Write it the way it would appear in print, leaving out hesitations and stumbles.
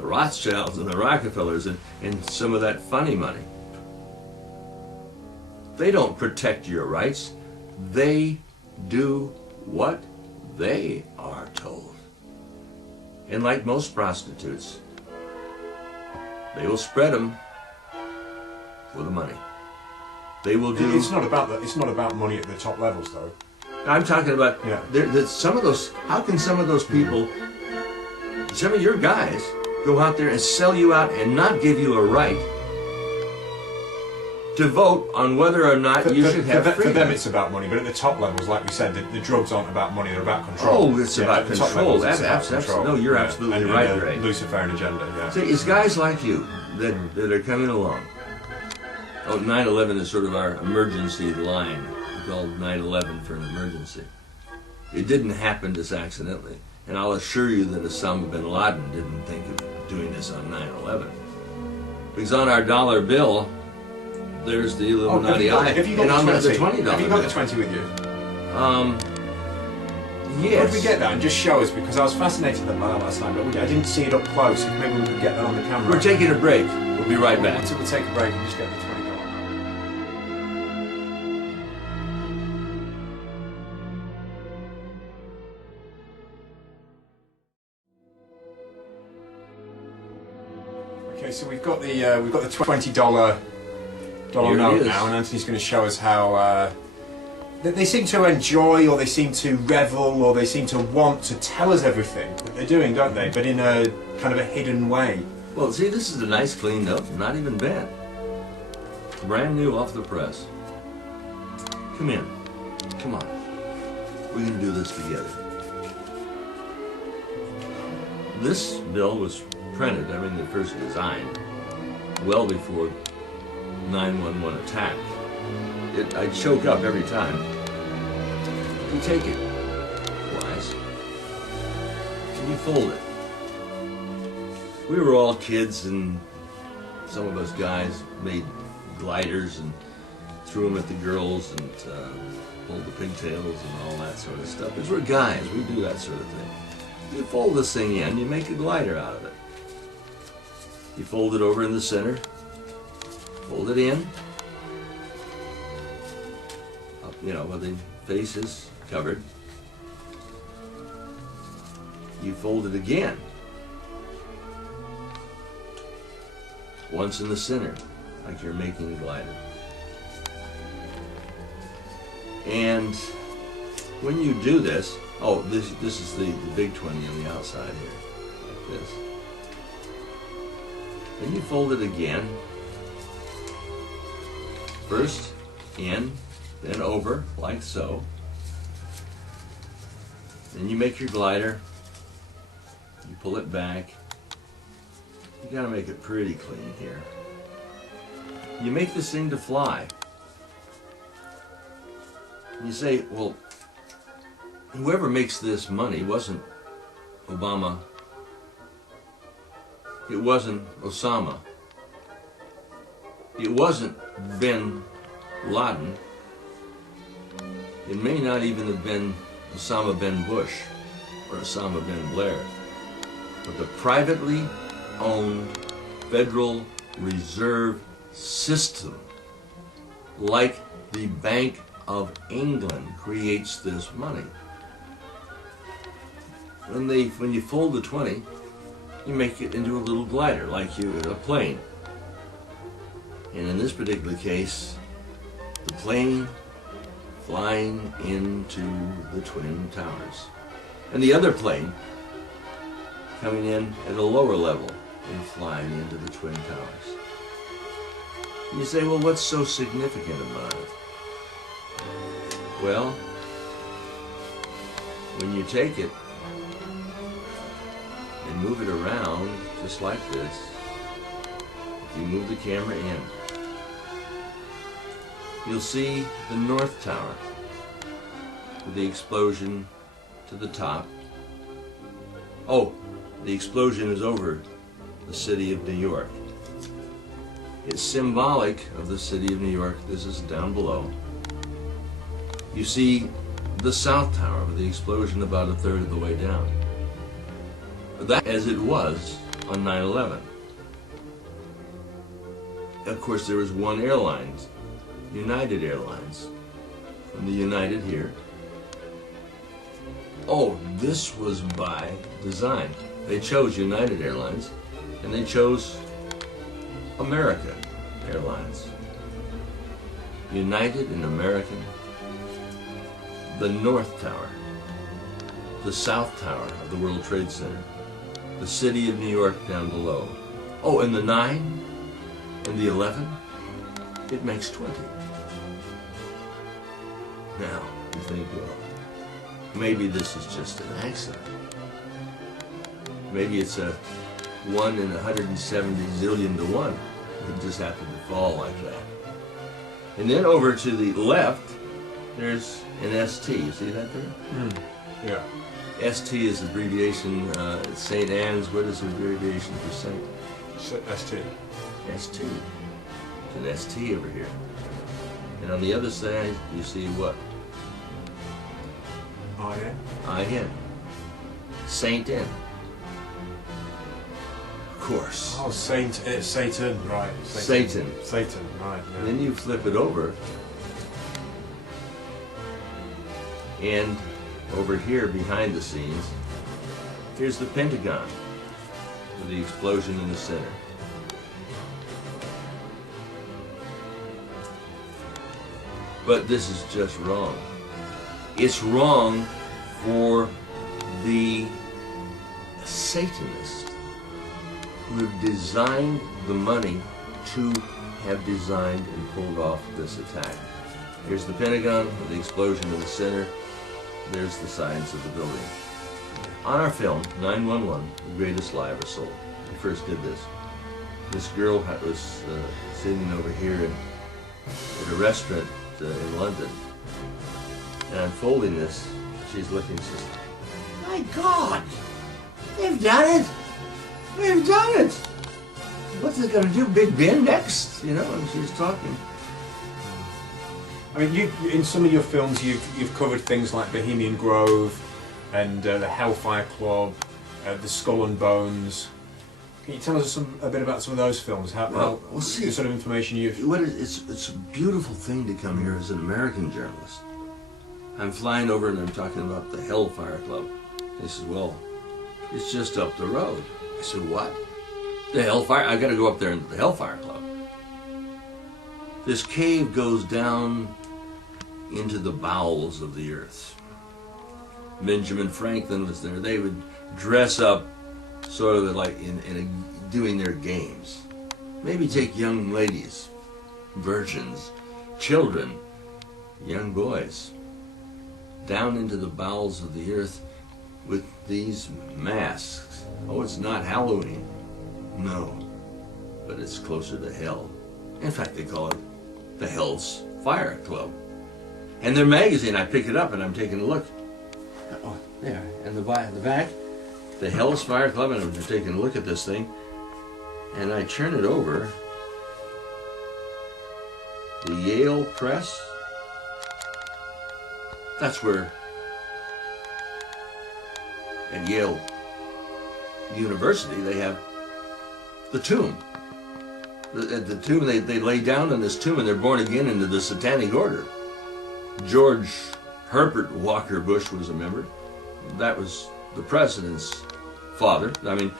the Rothschilds and the Rockefellers and some of that funny money. They don't protect your rights. They do what they are told. And like most prostitutes, they will spread them for the money. They will do. It's not about that. It's not about money at the top levels, though. I'm talking about some of those. How can some of those people, some of your guys, go out there and sell you out and not give you a right to vote on whether or not you should have freedom? For them, it's about money, but at the top levels, like we said, the drugs aren't about money; they're about control. Oh, it's about control. No, you're absolutely right, Ray. Luciferian agenda. Yeah. See, it's guys like you that are coming along. Oh, 9/11 is sort of our emergency line. We called 9/11 for an emergency. It didn't happen just accidentally. And I'll assure you that Osama bin Laden didn't think of doing this on 9/11. Because on our dollar bill, there's the Illuminati eye. And on the $20 bill. Have you got the 20 with you? Yes. Where did we get that? And just show us, because I was fascinated by that last night, but I didn't see it up close. Maybe we could get that on the camera. We're taking a break. We'll be right back. We'll take a break and just get the 20 going. Okay, so we've got the $20 note now, and Anthony's going to show us how they seem to enjoy, or they seem to revel, or they seem to want to tell us everything that they're doing, don't they? But in a kind of a hidden way. Well, see, this is a nice clean note, not even bad. Brand new off the press. Come in. Come on. We're going to do this together. This bill was printed, I mean the first design, well before 9/11 attack. I'd choke up every time. You take it, Wise, and you fold it. We were all kids, and some of us guys made gliders and threw them at the girls and pulled the pigtails and all that sort of stuff. Because we're guys, we do that sort of thing. You fold this thing in, you make a glider out of it. You fold it over in the center, fold it in, up, you know, where the face is covered. You fold it again, once in the center, like you're making a glider. And when you do this, oh, this is the big 20 on the outside here, like this. Then you fold it again, first in, then over, like so. Then you make your glider, you pull it back. You gotta make it pretty clean here. You make this thing to fly. You say, well, whoever makes this money wasn't Obama. It wasn't Osama. It wasn't bin Laden. It may not even have been Osama bin Bush or Osama bin Blair. But the privately owned Federal Reserve System, like the Bank of England, creates this money. When you fold the 20, you make it into a little glider, like a plane. And in this particular case, the plane flying into the Twin Towers. And the other plane coming in at a lower level and flying into the Twin Towers. And you say, well, what's so significant about it? Well, when you take it and move it around just like this, you move the camera in, you'll see the North Tower with the explosion to the top. Oh, the explosion is over the city of New York. It's symbolic of the city of New York. This is down below. You see the South Tower with the explosion about a third of the way down. That as it was on 9/11. Of course, there was one airline, United Airlines, from the United here. Oh, this was by design. They chose United Airlines, and they chose American Airlines. United and American. The North Tower, the South Tower of the World Trade Center, the city of New York down below. Oh, and the 9 and the 11, it makes 20. Now, you think, well, maybe this is just an accident. Maybe it's a 1 in 170 zillion to 1. It just happened to fall like that. And then over to the left, there's an ST. You see that there? Yeah. ST is abbreviation, St. Anne's. What is the abbreviation for Saint? ST. ST. It's an ST over here. And on the other side, you see what? IN. Saint N. Of course. Oh, Satan, right. Satan. Satan, right. Yeah. And then you flip it over, and over here behind the scenes, here's the Pentagon with the explosion in the center. But this is just wrong. It's wrong for the Satanists who have designed the money to have designed and pulled off this attack. Here's the Pentagon with the explosion in the center. There's the sides of the building. On our film, 911, The Greatest Lie Ever Sold, we first did this. This girl was sitting over here at a restaurant in London. And I'm folding this. She's looking, she says, "My God, they've done it! They've done it! What's it going to do, Big Ben next?" You know, and she's talking. I mean, in some of your films, you've covered things like Bohemian Grove and the Hellfire Club, the Skull and Bones. Can you tell us a bit about some of those films? Well, see, the sort of information you've... It's a beautiful thing to come here as an American journalist. I'm flying over and I'm talking about the Hellfire Club. He says, "Well, it's just up the road." I said, "What? The Hellfire? I got to go up there into the Hellfire Club." This cave goes down into the bowels of the earth. Benjamin Franklin was there. They would dress up sort of like doing their games. Maybe take young ladies, virgins, children, young boys, down into the bowels of the earth with these masks. Oh, it's not Halloween. No, but it's closer to hell. In fact, they call it the Hell's Fire Club. And their magazine, I pick it up and I'm taking a look. Oh, there, and the back, the Hell's Fire Club, and I'm taking a look at this thing, and I turn it over. The Yale Press. That's where, at Yale University, they have the tomb. At the tomb, they lay down in this tomb and they're born again into the Satanic Order. George Herbert Walker Bush was a member. That was the president's father. I mean,